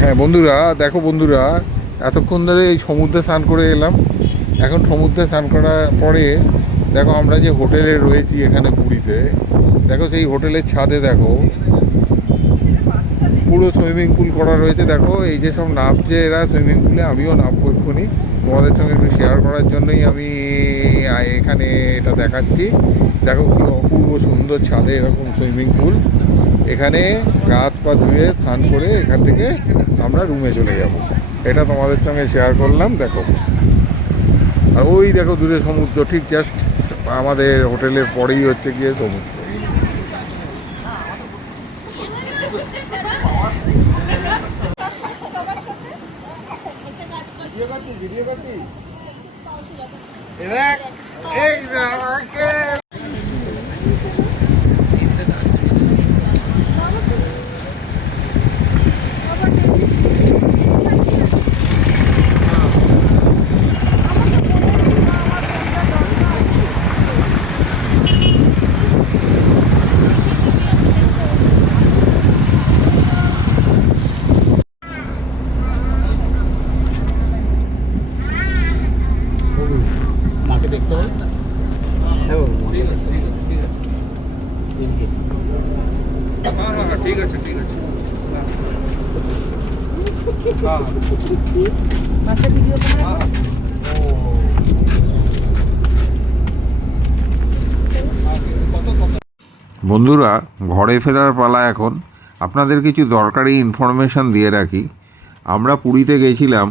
হ্যাঁ বন্ধুরা, দেখো বন্ধুরা, এতক্ষণ ধরে এই সমুদ্রে স্নান করে এলাম। এখন সমুদ্রে স্নান করার পরে দেখো আমরা যে হোটেলে রয়েছি এখানে পুরীতে, দেখো সেই হোটেলের ছাদে দেখো পুরো সুইমিং পুল করা রয়েছে। দেখো এই যে সব নামছে এরা সুইমিং পুলে, আমিও নামবো এক্ষুনি। তোমাদের সঙ্গে একটু শেয়ার করার জন্যই আমি এখানে এটা দেখাচ্ছি। দেখো কি অপূর্ব সুন্দর ছাদে এরকম সুইমিং পুল। এখানে গা হাত পা ধুয়ে স্নান করে এখান থেকে আমরা রুমে চলে যাব। এটা তোমাদের সঙ্গে শেয়ার করলাম। দেখো, আর ওই দেখো দূরে সমুদ্র, ঠিক জাস্ট আমাদের হোটেলের পরেই হচ্ছে গিয়ে সমুদ্র। মাকে দেখতে হবে। হ্যাঁ ঠিক আছে ঠিক আছে। বন্ধুরা, ঘরে ফেরার পালা এখন। আপনাদের কিছু দরকারি ইনফরমেশান দিয়ে রাখি। আমরা পুরীতে গেছিলাম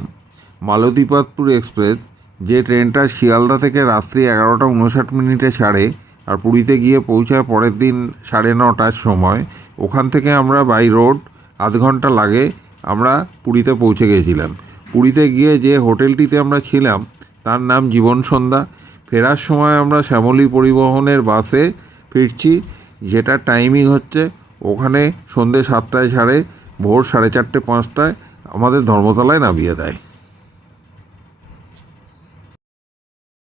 মালতীপদপুর এক্সপ্রেস, যে ট্রেনটা শিয়ালদা থেকে রাত্রি 11:59 ছাড়ে আর পুরীতে গিয়ে পৌঁছায় পরের দিন 9:30টার সময়। ওখান থেকে আমরা বাই রোড আধ ঘন্টা লাগে আমরা পুরীতে পৌঁছে গেছিলাম। পুরীতে গিয়ে যে হোটেলটিতে আমরা ছিলাম তার নাম জীবন সন্ধ্যা। ফেরার সময় আমরা শ্যামলী পরিবহনের বাসে ফিরছি, যেটা টাইমিং হচ্ছে ওখানে সন্ধ্যে 7টায় ছাড়ে, ভোর 4:30-5টায় আমাদের ধর্মতলায় নামিয়ে দেয়।